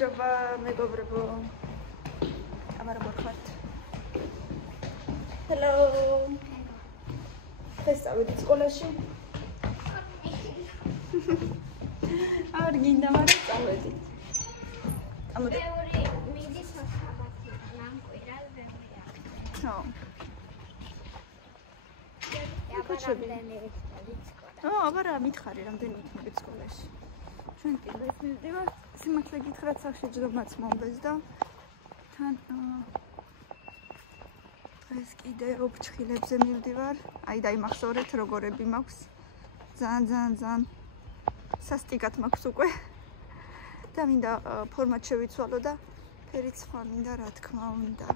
გამარჯობა მეგობრებო. აბა როგორ ხართ? Hello. ეს წავედით სკოლაში? არ გინდა, მაგრამ წავედით. ბევრი მიდის ახალათი, ნამკვირად ბევრია. ხო. აბა რა მითხარი, რამდენი იქნებით სკოლაში? ჩვენ კიდევ მივდივარ, სიმართლე გითხრათ, საშეჯდომაც მომდეს და თან დღეს კიდევ ფჩხილებზე მივდივარ. აი დაიმახსოვრეთ, როგორები მაქვს. ძალიან სასტიკად მაქვს უკვე. და მინდა ფორმატ შევიცვალო და ფერიც სხვა მინდა, რა თქმა უნდა.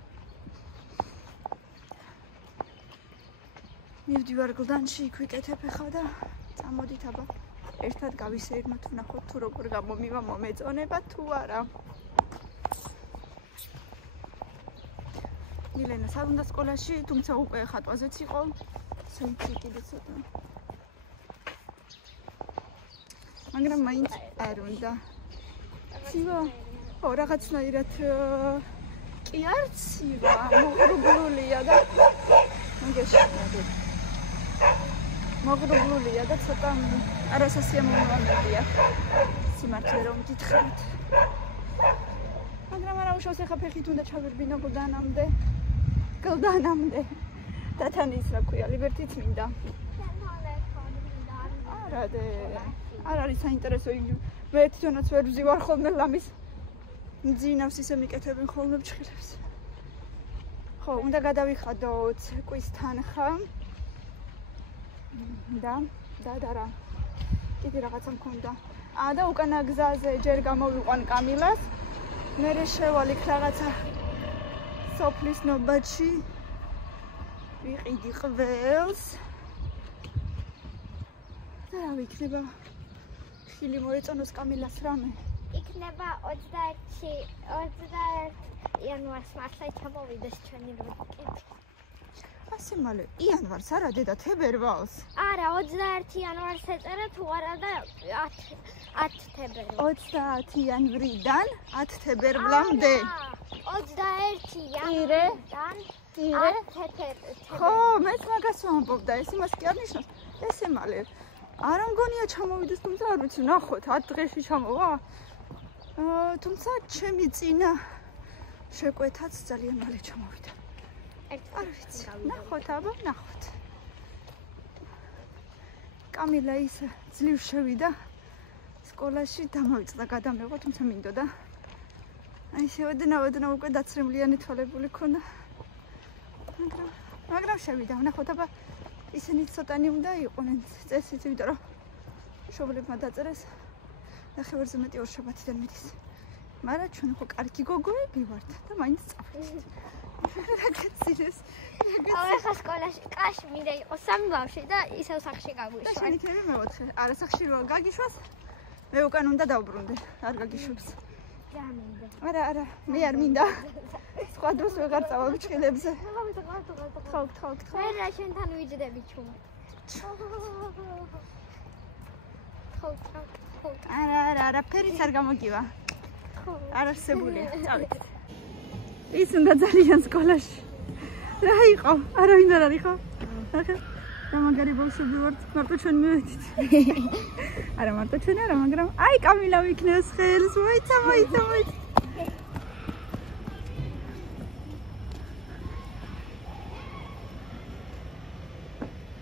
მივდივარ გლდანში, იქ ვიკეთებ ახლა და წამოდით აბა ერთად გავისეირნოთ, ვნახოთ თუ როგორ გამომივა მომეწონება თუ არა. მილენა სად უნდა სკოლაში, თუმცა უკვე ხატვაზეც იყო. სულ კიდე ცოტა. მაგრამ მაინც არ უნდა. ცივა, ო რაღაცნაირად კი არ ცივა, მოღრუბლულია და მოგეშინდეთ. მოღრუბლულია და ცოტა არასასიამოვნოა. სიმართლე რომ გითხრათ. მაგრამ არა უშავს ახლა ფეხით უნდა ჩავირბინო გლდანამდე. და თან ის რა ქვია, ლიბერტიც მინდა. არ არის საინტერესო იგი. მე თვითონაც ვერ ვზივარ ხოლმე ლამის. მძინავს ისე მიკეთებენ ხოლმე ფჩხილებს. ხო, უნდა გადავიხადო ცეკვის თანხა. და რა. კიდე რაღაცა მქონდა. და უკანა გზაზე ჯერ გამოვიყვან კამილას. მერე შევალიქ რაღაცა სოფლის ნობაჩი. ვიყიდი ყველს. და რა ვიქნება? ხილი მოეწონოს კამილას რამე? იქნება 21 იანვარს მართლა ჩამოვიდეს ჩვენი რუკი. ასე მალე იანვარს არა დედა თებერვალს. არა 21 იანვარს ეწერა თუ არა და 10 თებერვალს. 30 იანვრიდან 10 თებერვლამდე. 21 იანვრიდან 10 თებერვალს. ხო, მეც მაგას ვამბობდა, ეს იმას კი არ ნიშნავს. ესე მალე არ მგონია ჩამოვიდეს, თუმცა არ ვიცი, ნახოთ 10 დღეში ჩამოვა. თუმცა ჩემი წინა შეკვეთაც ძალიან მალე ჩამოვიდა. არ ვიცი, ნახოთ აბა, ნახოთ. კამილა ის ძლივ შევიდა სკოლაში, დამოიწყდა გადამეღო, თუმცა მინდოდა. აი შევედნა უკვე დაცრემლიანი თვალებული ქონა. მაგრამ შევიდა, ნახოთ აბა. ისინი ცოტანი უნდა იყვნენ წესით, იმიტომ რომ მშობლებმა დაწერეს ნახევარზე მეტი ორშაბათიდან მიდის. მაგრამ ჩვენ ხო კარგი გოგოები ვართ და მაინც წავედით. რაგაცინეს. ახლა სკოლაში კლასში მინდა იყოს 3 ბავშვი და ისევ სახლში გაგვიშვა. და შენ იქნები მე-4. არა სახლში რო გაგიშვას, მე უკან უნდა დავბრუნდე, არ გაგიშვებს. არა, მე არ მინდა. სხვა დროს ვეღარ წავალ ფჩხილებზე. ხო. მე რა შენთან ვიჯდები ჩუმ. ხო. არა, ფერიც არ გამოგივა. არ არსებულია, წავით. ის უნდა ძალიან სკოლაში. რა იყო? არავინ არ არის ხო? ახლა და მაგარი ბავშვები ვართ, მარტო ჩვენ მივედით. არა მარტო ჩვენ არა, მაგრამ აი კამილა ვიქნევს ხელს, მოიცა.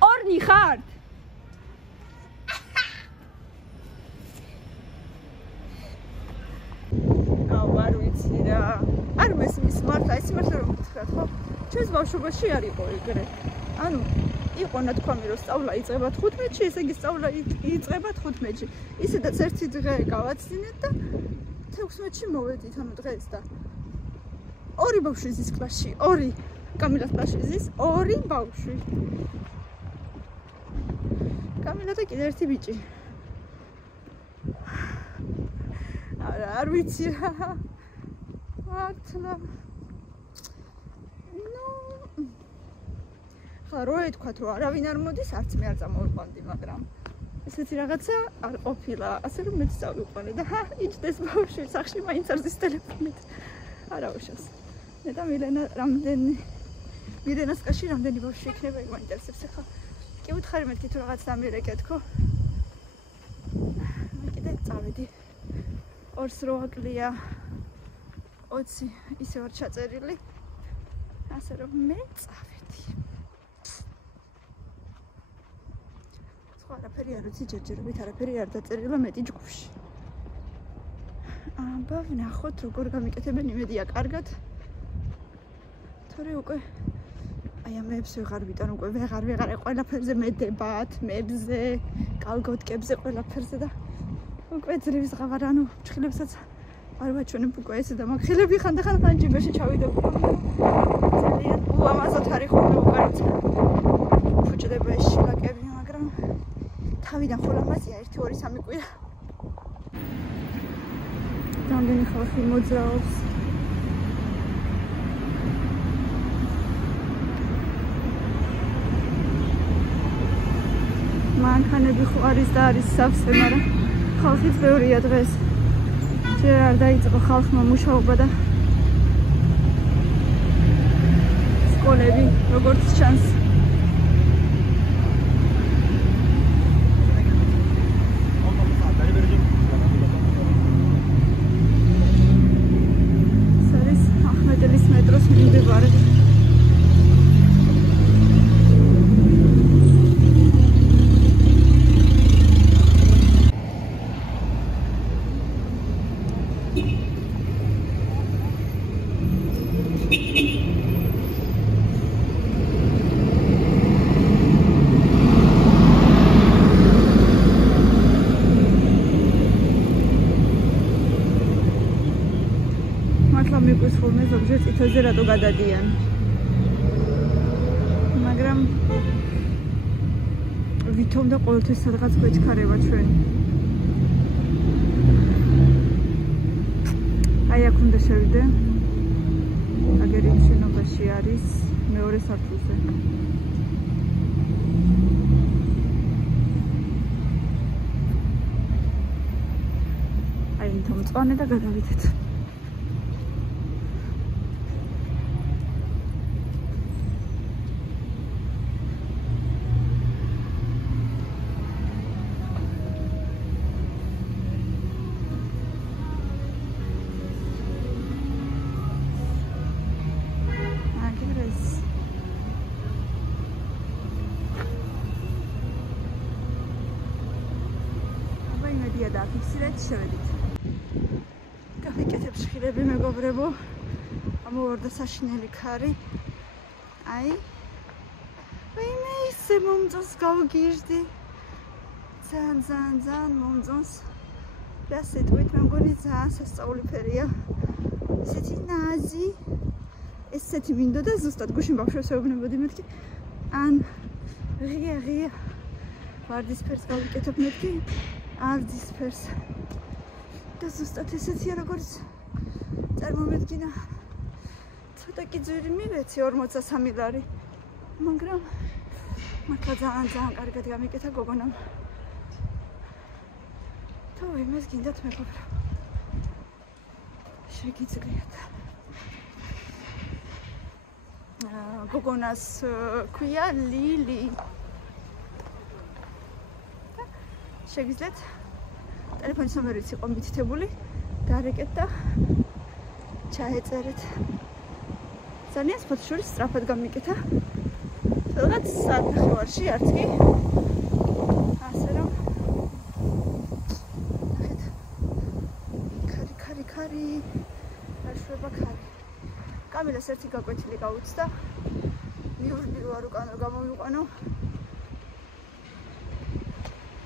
ორნი ხართ? არ ვიცი რა. არ მესმის მართლა, ეს მართლა რომ გითხრათ ხო? ჩვენს ბავშვობაში არ იყო ეგრე. ანუ იყო ნათქვამი რომ სწავლა იწყება 15-ში, ესე იგი სწავლა იწყება 15-ში. ისედაც ერთი დღე გავაცდინეთ და 16-ში მოვედით, ანუ დღეს და 2 ბავშვი ზის კლასში, 2 კამილას კლასში ზის 2 ბავშვი. კამილა და კიდე ერთი ბიჭი. არ ვიცი რა. მართლა. ხა რო ეთქვათ რომ არავინ არ მოდის, არც მე არ წამოვიყვანდი, მაგრამ ესეთი რაღაცა არ ყოფილა, ასე რომ მეც წავიყვანე და იჯდეს ბავშვი სახში მაინც არ ზის ტელეფონით. არა უშავს. მე და მილენას კაში რამდენი ბავშვი იქნება, იქ მაინტერესებს ახლა. კი უთხარი მეთქი თუ რაღაც დამირეკეთქო. მე კიდე წავედი. 2-8 კლია 20 ისე ვარ ჩაწერილი. ასე რომ მე წავედი. სხვა არაფერი არ ვიცი ჯერჯერობით არაფერი არ დაწერილა მეტი ჯგუფში. აბა ვნახოთ როგორ გამიკეთებენ იმედია კარგად. თორე უკვე აი ამებს ვეღარ ვიტან უკვე ვეღარ ყველაფერზე მედებათ, მებზე, კალგოტკებზე ყველაფერზე და უკვე ძლივს ღავარ ანუ ფრთხილებსაც არ ვაჩვენებ უკვე ესე და მაგხილები ხანდახან ხანჯიბეში ჩავიდებ. ძალიან უამაზად არის ხოლმე უკარიც. ფუჭდება ეს შილაკები, მაგრამ თავიდან ხოლმე ამაზია 1-2-3 კვირა. რამდენი ხალხი მოძრაობს. მანქანები ხო არის და არის სავსე, მაგრამ ხალხიც ბევრია დღეს. ჯერ არ დაიწყო ხალხმა მუშაობა და სკოლები როგორც ჩანს სარის ახმეტელის მეტროს მიმდებარე. მიკვის ხოლმე ზოგჯერ წითელზე რატო გადადიან. მაგრამ ვითომ და ყოველთვის სადღაც გვეჩქარება ჩვენ. აი აქ უნდა შევიდე. აგერი შენობაში არის მეორე სართულზე. აი თომ წვანე და გადავიდეთ. და ფიქსირეთ შევედით. გავიკეთებ შხილები მეგობრებო. ამოვარდა საშინელი ქარი. აი. ვინმე ისე მომწონს გავგიჟდი. ძალიან მომწონს. და სიტყვით მე მგონი ძალიან სასწაული ფერია. ესეთი ნაზი. ესეთი მინდოდა ზუსტად გუშინ ბავშვებს ეუბნებოდი მეთქი. ან ღია ვარდისფერს გავიკეთებ მეთქი. არდისფერს და ზუსტად ესეთია როგორც წარმომედგინა. ცოტა კი ძვირი მივეცი 43 ლარი, მაგრამ მართლა ძალიან კარგად გამიკეთა გოგონამ. თუ იმას გინდათ მეგობრებო, შეგიძლიათ. გოგონას ქვია ლილი. შეგიძლიათ ტელეფონის ნომერიც იყო მითითებული, დარეკეთ და ჩაეწერეთ. ძალიან სპორტშურის სწრაფად გამიკეთა. სადღაც საათნახევარში არც კი. ასე რომ ქარი არ შვება ქარი. კამილას ერთი გაკვეთილი გაუცდა. მიურბილო არ უკანო გამომიყვანო.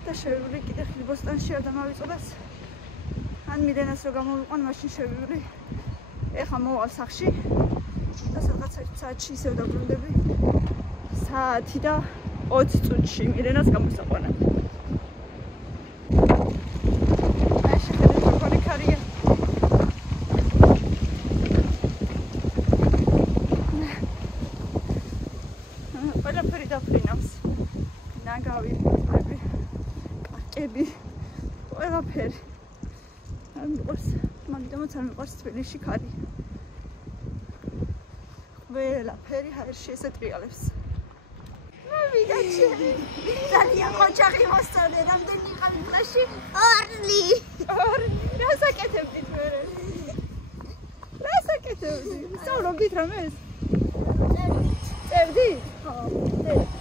და შევივლი კიდე ხილბოსტანში არ დამავიწყდეს. ან მილენას რო გამოვიყვან, მაშინ შევივლი. ეხლა მოვალ სახში და სადღაც 1 საათში ისევ დაბრუნდები. საათი და 20 წუთში მილენას გამოსაყვანად. აი შეხედეთ როგორი ქარია. ყველაფერი დაფრინავს. ნაგავი ფოთლები. მიყვარს თბილისში ქარი. ყველაფერი ჰაერში ესეტრიალებს. მოვიდა ჩემი. ძალიან ხოჭაღი მოსწონე, რამდენი ხანი დღეში? 2. რასაკეთებდით მერე? რასაკეთებდით? სწავლობდით რამეს? წერდი? ხო.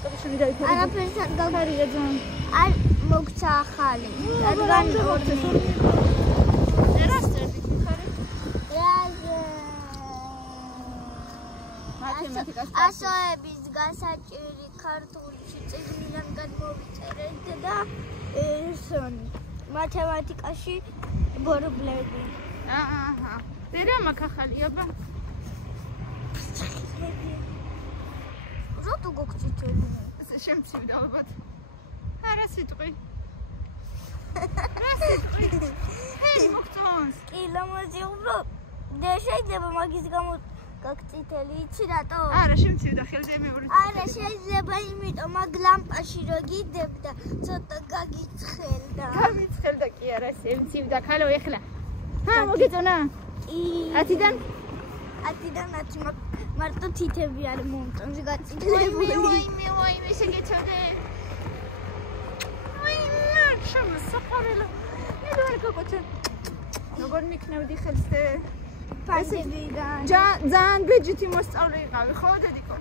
კავშირი დაიფარა. არაფერს არ გავხარია ძალიან. არ მოგცა ახალი. რადგან რას წერდით ხარი? მათემატიკას. ასოების გასაჭირი ქართულში წიგნიდან გადმოვიწერეთ და ესონი მათემატიკაში ბორბლები. აჰა. დერა მაგახალი აბა. რატო გოგწიწელი? შემცივდა ალბათ. არა სიტყვი. რა სიტყვი? ჰეი მოგწონს. კი ლამაზი უბრალოდ და შეიძლება მაგის გამო გაგწითელი იცი რატო? არა შემცივდა ხელზე მეორე. არა შეიძლება იმიტომ მაგ ლამპაში რო გიდებდა ცოტა გაგიცხელდა. გამიცხელდა კი არა შემცივდა ხალო ეხლა. ჰა მოგიწონა? კი 10-დან? 10-დან 10 მარტო თითები არ მომწონს გაწითლებული. ვაიმე შეგეცოდე. ვაიმე შემოსახარელა. მე ვერ გაკეთე. როგორ მიქნევდი ხელს და ფანჯებიდან. ძალიან ბეჯითი მოსწავლე იყავი ხო დედიკო?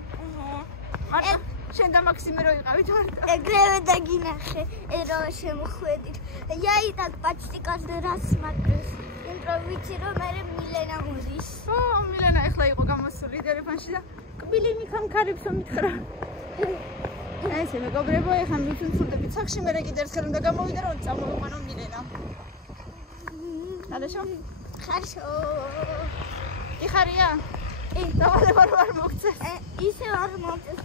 მარტო შენ და მაქსიმე რო იყავით მარტო. ეგრევე დაგინახე რო შემოხვედით. იაი და почти каждый раз смотришь. იმპროვიცი რომ მე მილენა მოდის. ო მილენა ეხლა იყო გამოსული ტელეფონში და კბილი მიქამქარებს მითხრა. აი ესე მეგობრებო ეხლა მიფუნცურდებით სახში მე კიდე ერთხელ უნდა გამოვიდე რომ წამოვიყვანო მილენა. დადაშო? ხარშო. იხარია? კი, დავალება რომ არ მოგწეს. ისე არ მოგწეს.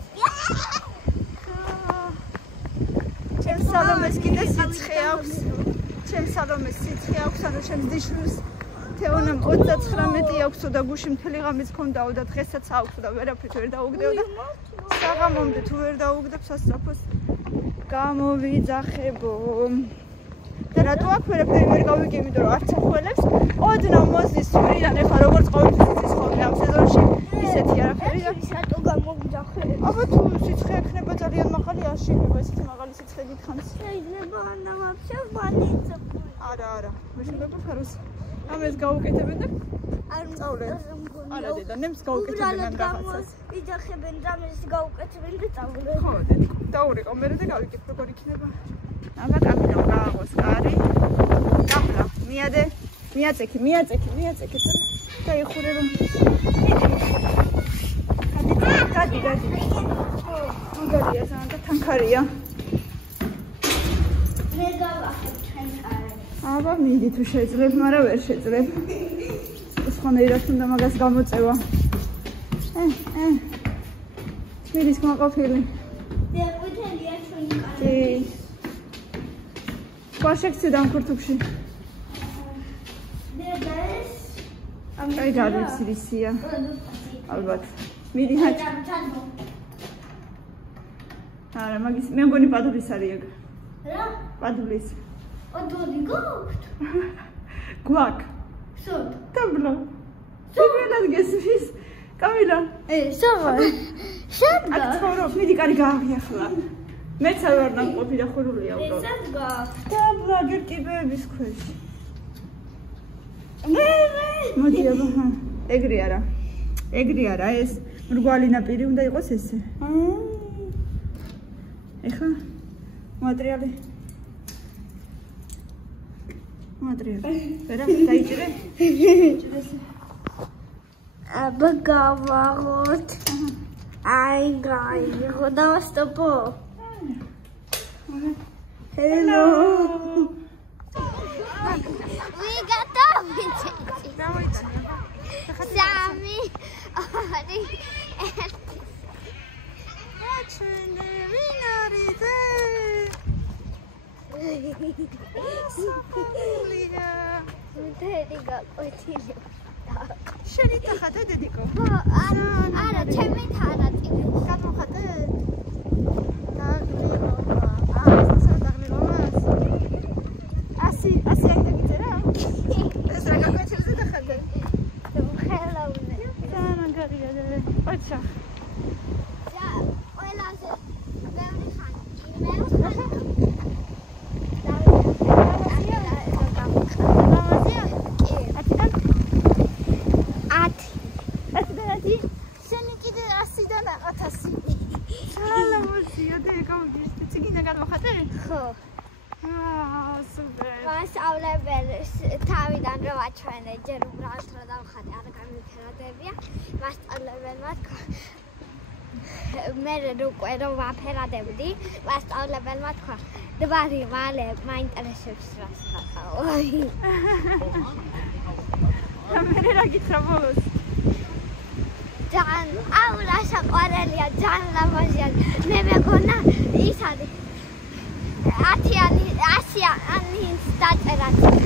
ჩემს სალომეს კიდე სიცხე აქვს. ჩემს სალომეს სიცხე აქვს, ანუ ჩემს დიშვილს თეონამ 39 აქვს და გუში მთელი ღამის ქონდაო და დღესაც აქვს და ვერაფრით ვერ დაუგდეო და საღამომდე თუ ვერ დაუგდებ სასწრაფოს გამოვიძახებო. და რატო აქ ვერაფერი ვერ გავიგე, იმიტომ რომ არც ახველებს ოდნავ მოზის სურიდან ეხლა როგორც ყოველთვის იცის ხოლმე ამ სეზონში ისეთი არაფერი და რატო გამოვიძახე? აბა თუ სიცხე ექნება ძალიან მაღალი არ შეიძლება ესეთი მაღალი სიცხე გითხანს. შეიძლება და ვაფშე ბალიც. არა მე შეიძლება ფაროს ამას გაუკეთებენ და არ სწავლენ. არა დედა ნემს გაუკეთებენ ამ რაღაცას. ვიძახებენ რამეს გაუკეთებენ და სწავლენ. ხო დედიკო დაურიყო მე და გავიგებ როგორ იქნება. აბა კამილო გააღოს კარი. კამლა მიადე მიაწექი წერა. დაიხურე რომ გადი. მაგარია სანდა თანქარია. მე გავახებ თანქარი. აბა მიდი თუ შეძლებ, მაგრამ ვერ შეძლებ. სხვანაირად უნდა მაგას გამოწევა. მიდის მოყופილი. მე ყვითელია ჩვენი კარი. კი. ვაშექცე დამქურთუქში. აი გავიცრისია. ალბათ. მიდი ჰაჭ. არა, მაგის მე მგონი პადულის არის ეგ. რა? პადულის. ოდოდი გაქვთ? გვაკ. სულ. დაბლო. სულად გესმის. კამილა. საღა. შენ აქ ცხოვრობ, მიდი კარი გააღიახლა. მეც არ ვარ ნაყოფი და ხურულია უბრალოდ. ესაც გაქვთ? დაბლო, აგერ კიბეების ქვეშ. მოდი აბა, ჰა. ეგრი არა, ეს მრგვალი ნაპირი უნდა იყოს ესე. ეხლა მატრიალი. ვერა დაიჭირე? აბა გავაღოთ. აი გაიგო დავასტოპო. Hello. We got that. Გამოიტანე. Sammy. Არი. აჩენე ვინარიზე. სულია. მთელი გაკვეთილი. შენი თახატე დედიკო? არა, ჩემი თანაწილი. გადმოხატე? ასე აი დაგიწერა? ეს რა გაკვეთილზე დახატე? აჩა. ყველაზე ბევრი ხანი. მე ვხარ. თავიდან რომ აჩვენე ჯერ უბრალოდ რომ დავხატე არ გამიფერადებია მასწავლებელმა თქვა მე უკვე რომ ვაფერადებდი მასწავლებელმა თქვა დაბარი მალე მაინტერესებს რას ხატაო მე რა გითხრა ბოლოს ძალიან აურა საყვარელია ძალიან ლამაზია მე მეგონა ის არის 100 ანი დაწერა